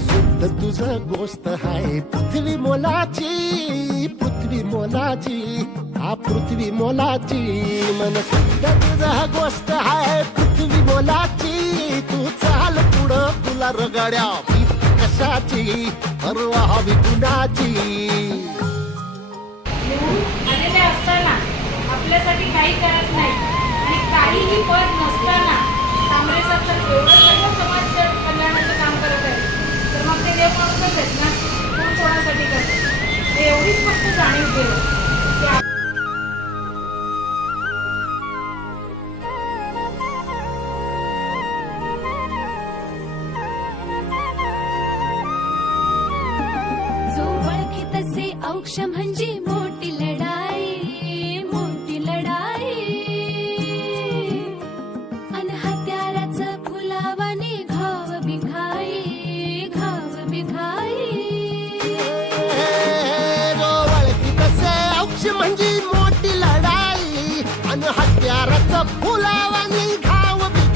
शुद्ध तुझं गोष्ट हाय पृथ्वी मोलाची पृथ्वी मोलाची हा पृथ्वी मोलाची. मन शुद्ध तुझं गोष्ट हाय पृथ्वी मोलाची. तू चाल पुढं तुला रगड्या कशाची परवा हवी कुणाची. आलेले असताना आपल्यासाठी काही करत नाही. आणि काहीही पद नसताना काँग्रेस आपलं तर एवढीच फक्त जाणीव केलं. औक्ष म्हणजे मोठी लढाई. हत्याराचं फुलावानी